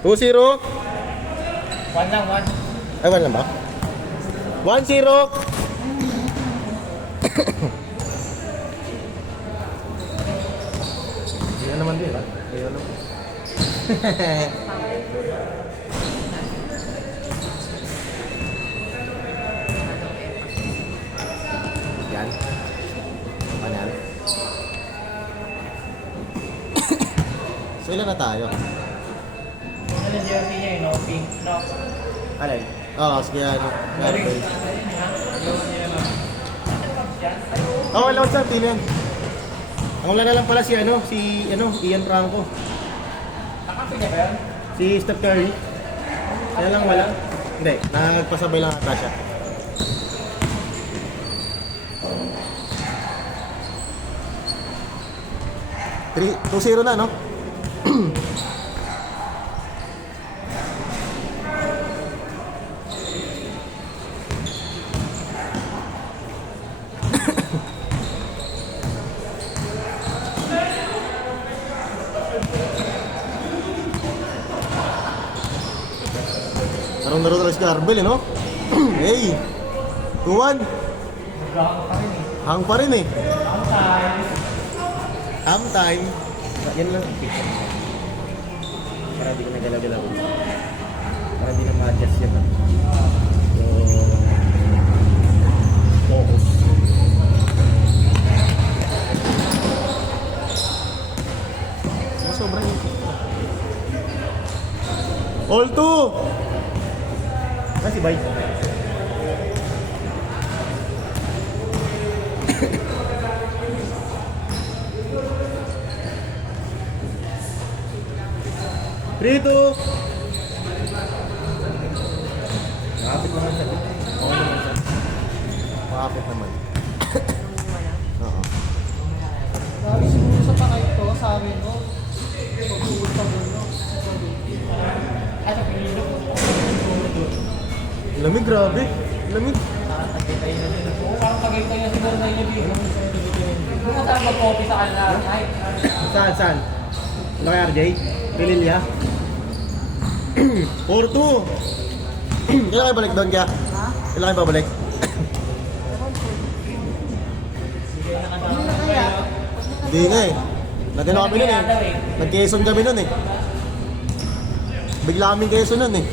2-0. 1 lang, 1. Ay, 1 lang ba? 1-0. Hindi naman din, ha? Ayun naman. Yan. Panan. So, ilan na tayo? Ano yung jersey niya yun, no? Pink, no? Alay? Oo, sige, ano. Garbage. Oo, wala ko sa yan. Ang wala na lang pala si Ian Franco. Nakapi niya ba yun? Si Steph Curry. Kaya lang wala. Hindi, nagpasabay lang ata siya. Three, 2-0 na, no? Laro talaga si Garbel, eh, no? Hey! 2-1. Hang pa rin, eh. Half time. Yan lang ang picture. Para di ko nagalaw-galaw. Para di na ma-adjust yan. So, focus. Sobrang yun. All 2! Si Bay. Prito. Makapit naman siya. Oo naman siya. Makapit naman. Oo. Dahil siguro sa pakay ito, sa amin, no? Pag-uwi pa doon, no? Ay, sa pinilo. Lamig, grabe. Lamig. Parang tagaytay na din. Oo, parang tagaytay na siguro na yun dito. Kung mo tayo mag-copy sa kanila. Ay, Saan? Ano kay RJ? Pililya? 4-2. Kailan kayo balik doon kaya? Ha? Kailan kayo babalik? Hindi na kaya. Hindi nga eh. Nagano kami nun eh. Nag-Quezon kami nun eh. Bigla kaming Quezon nun eh.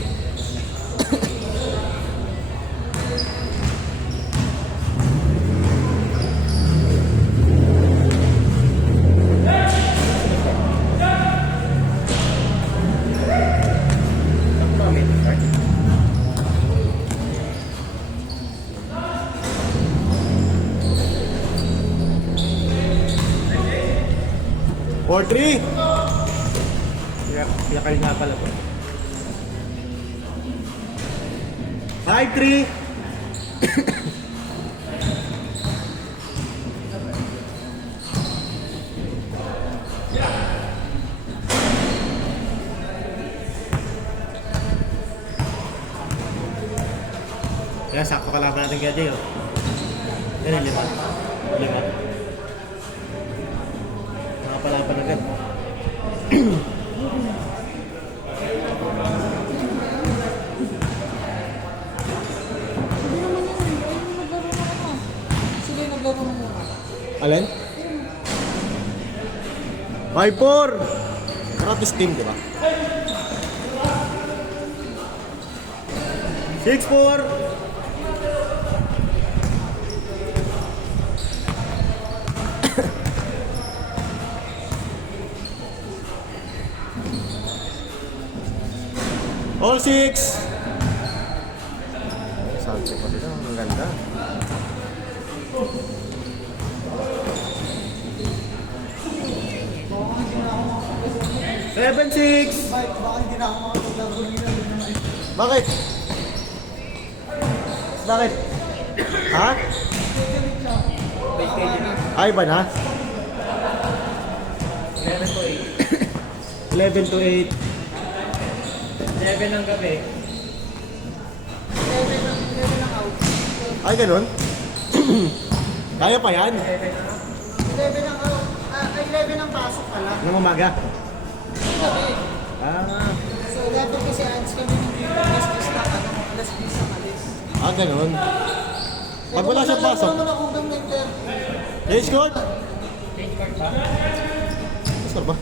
Or 3. Yakal nga pala po. 5-3. Kaya sakto ka lang natin kaya Jay, oh. Yan yung 5. 5. Nakapalaban agad. Hindi naman yun. Naglaro na ako. Sige, naglaro na muna. Alin? 5-4. Karatis team, di ba? 6-4. All 6. Sabi ko dito, ang ganda. Seven, 6. Baka hindi na ako makapaglaro nila. Bakit? Bakit? Ha? Ay ba na? 11 to 8. 11 ng gabi. 11 ang out. Ay, ganun? Kaya pa yan? 11 ang out. 11 ang pasok pala. Nung umaga? Gabi. Ah, So 11 Ah, ganun. Pag wala siyang pasok, Naman ako hanggang 9:30. change court? Change card ba? Change court ba?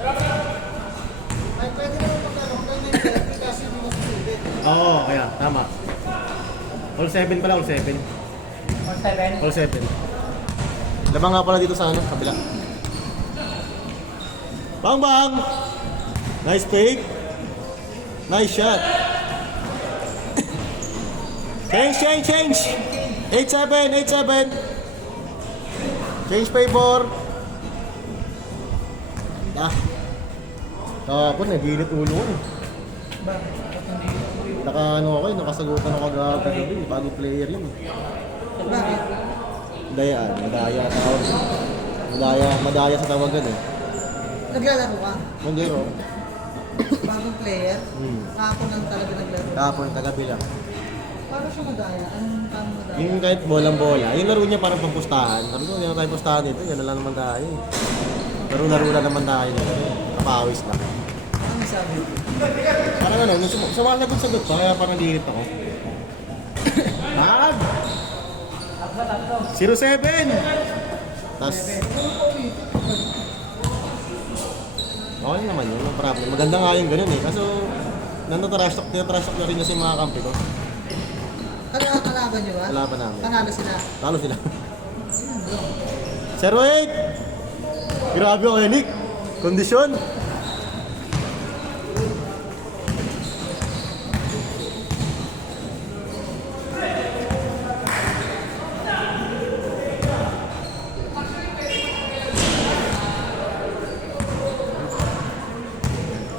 Ay, pwede naman magkano hanggang 9:30 kasi hindi mo susunod. Oo, kaya, tama. All 7 pala, all 7. Or 7? All 7. Labang nga pala dito sa ano, kabila. Bang bang! Nice fake. Nice shot. Change. 8-7. Change favor. Ah. Tapos nag-init ulo ko. Bakit? Ba't hindi? Nakasagutan ako kagabi. Bago player yun. Bakit? Madaya tawag. Madaya sa tawagan eh. Naglalaro ka? Mondero. Bagong player? Kahapon lang talaga naglaro. Kahapon, kagabi lang. Paano siya madaya? Anong paano madaya? Yung kahit bolang-bola, yung laro niya parang pampustahan. Sabi ko, hindi na tayo pustahan dito, yan na lang naman tayo. Laro-laro lang naman tayo. Kapawis lang. Ano sabi? Parang ano, sumasagot pa, kaya parang diinit ako. Bag! 0-7! Tas... Okay naman yun, no problem. Maganda nga yung ganun eh. Kaso, tinatrash talk na rin kasi yung mga kampi ko. Ano ang kalaban nyo ba? Kalaban namin. Panalo sila. Talo sila. 0-8! Grabe ako yan, Nick. Kondisyon.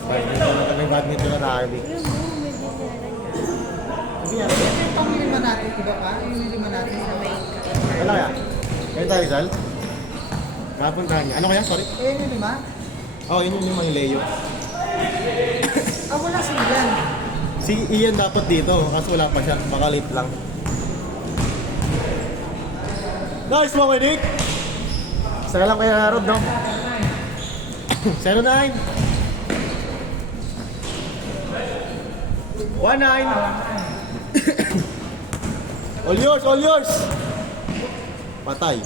Ay, may badminton na tayo, Nick. Sige yan. Yung pamilima natin, iba pa? Yung pamilima natin sa may... Wala kaya? Kaya tayo, Rizal? Mapuntahan niya. Ano kaya? Sorry. Eh, yun lima? Oh, yun yung mga Leo. Ah, wala si Ilan. Si Ian dapat dito, kaso wala pa siya. Baka late lang. Nice mo kay Nick! Isa lang kaya Rod, no? 0-9! 1-9! All yours, all yours! Patay.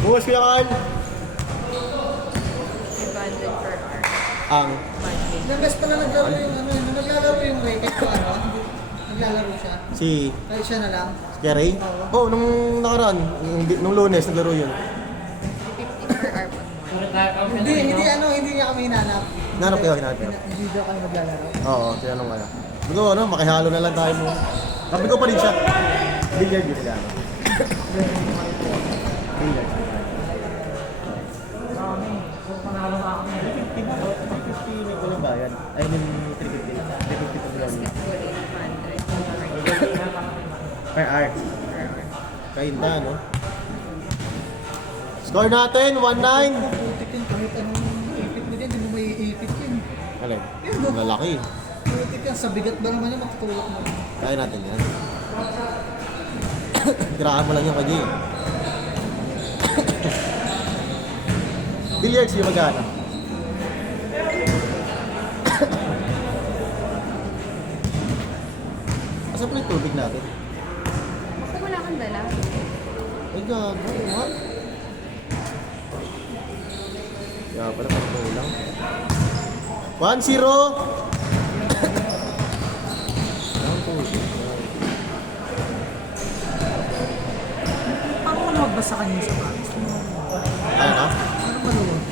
Bukas kuya Carl! 500 per hour. Ang Monthly. Ilang beses pala naglaro yung ano yun. Naglalaro yung racket ko ano. Naglalaro siya. si Kahit siya na lang. Gary? Oh, nung nakaraan, nung Lunes, naglaro yun. 50 per hour per month. Sulit tayo kami. Hindi niya kami hinanap. Hinanap kayo, hinanap kayo. Hindi daw kami maglalaro. Oo, tinanong kaya. Sabi ko, ano, makihalo na lang tayo mo. Sabi ko pa rin siya. Billiard yun sila. Billiard. Kung panalo ka kami. 350 may walang bayan. Ay, yung 350. 350 pa lang. Basketball 800 Per hour. per hour. Kainda, no? Score natin, 1-9. Putik yun kahit anong ipit mo din. Hindi mo may ipit yun. Alin? Lalaki. Putik yan. Sa bigat ba naman yun makatulak mo. Kaya natin yan. Tiraan mo lang yung kanya. Billiards yung magana. Asa pa yung tubig natin? Basta wala kang dala. Ay gago, what? Kaya pala parang lang. 1-0! Ang tubig. Paano ka magbasa kanina sa batas? Ano na? Ano maluwag?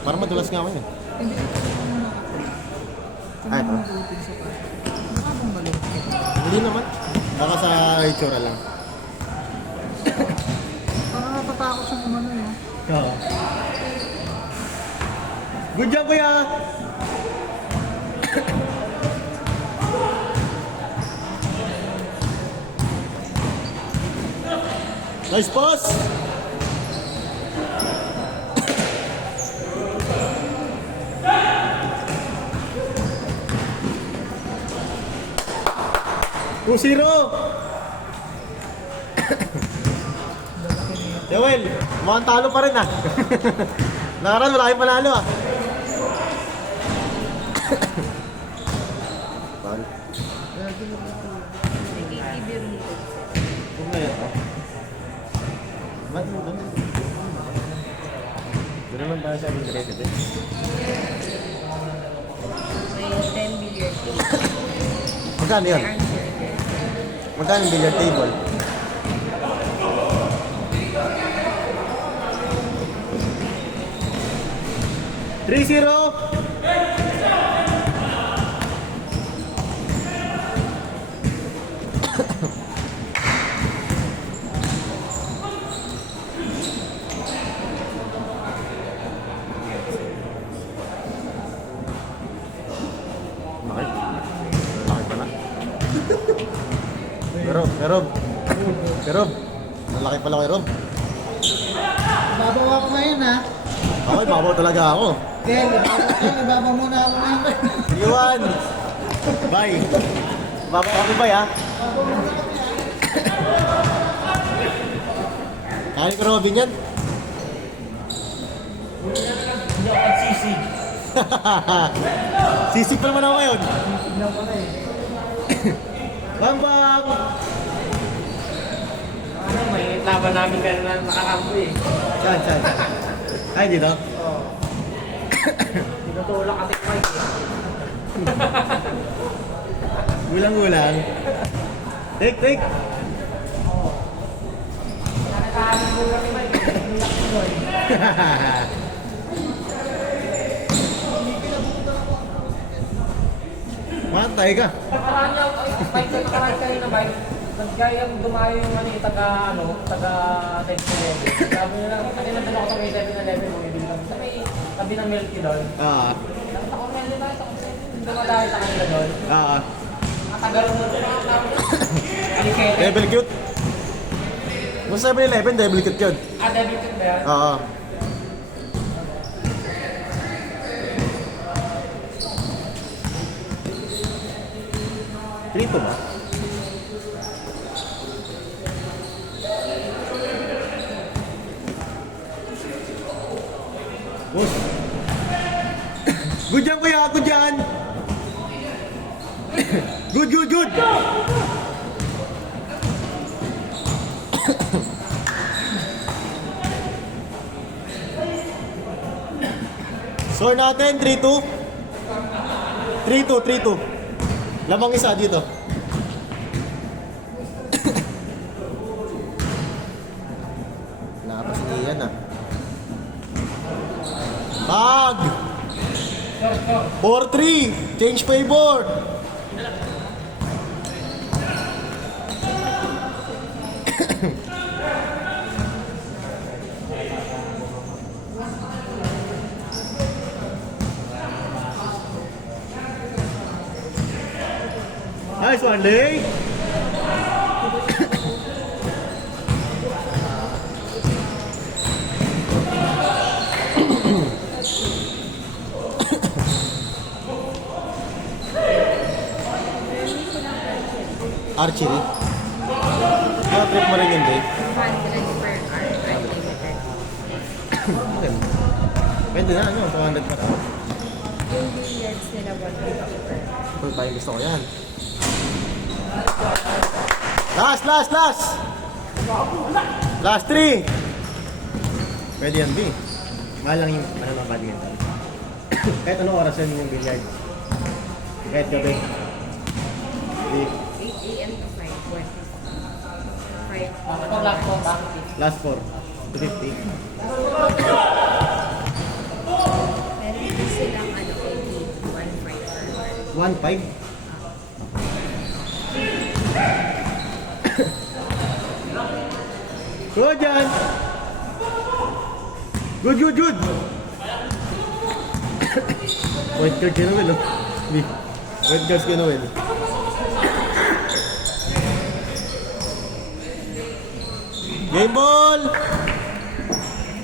Parang madulas nga ako yun. Hindi ito yung Ay, ito. mabuting sa batas. Baka bang maluwag? Hindi naman. Baka sa itsura lang. Parang natatakot siyang umano yun. Oo. Good job, kuya! Nice pass! Two 0. Joel, mukhang talo pa rin ah. Nakaraan, wala kayong panalo ah. Paano? Nag-ATV room ko. Kung ngayon ah. Ba't mo doon? Doon naman tayo sa ating diretso din. May 10 billiard table. Magkano yun? Answer din. Magkano yung billiard table? Three zero. Bakit? Bakit pala? Pero, ang laki pala kay Rob. Babaw ako ngayon ha. Ako, babaw talaga ako. Ken, ibabaw muna ako ngayon. Iwan! Bye! Babaw kami ba ya? Kaya ko Robin yan? Hindi ako pagsisig. Sisip pa naman ako ngayon. Tignan ko na eh. Bambang! Ano, may laban namin kayo na nakakampo eh. Saan? Ay, dito? Oo. Tinutulak kasi Mike eh. Gulang-gulang. Take! Nakakaano ko kami Mike eh. Tinulak ko doon. Matay ka. Nakaraan niya, Mike, nakaraan kayo na Mike. Gaya dumayo yung taga 10-11. Sabi nila, kanina doon ako sa may 7-11, bumibili kami. Sa may tabi ng Milky doon. Ah, Nakita ko meron tayo sa kasi dumadaan sa kanila doon. ah. Mga taga mo doon mga namin. Alikete. Devil cute. Kung 7-11, devil cute yun. Devil Cute ba yan? Oo. Trito ba? Boss. Good yan kuya, good yan. Good. Score natin, 3-2. 3-2. Lamang isa dito. Nakapa si Ian ah. Bag! 4-3. Change favor. Nice one, Lee. Archery. Kaya trip mo rin yun, Dave. 100 per hour. Unlimited. Maganda. Pwede na, 200 pa hour. Yung billiards nila 150 per hour. Kung tayo gusto ko yan. Last! Last 3! Pwede yan, B. Mahal lang yung mga badminton. Kahit anong oras yan yung billiard. Kahit gabi. B. 8 a.m. to 5. 5. Ako laptop ba? Last 4. 250. Meron din silang ano, 1.5 per hour. 1.5. Go dyan! Good! Point guard kay Noel, oh. Point guard kay Noel. Game ball!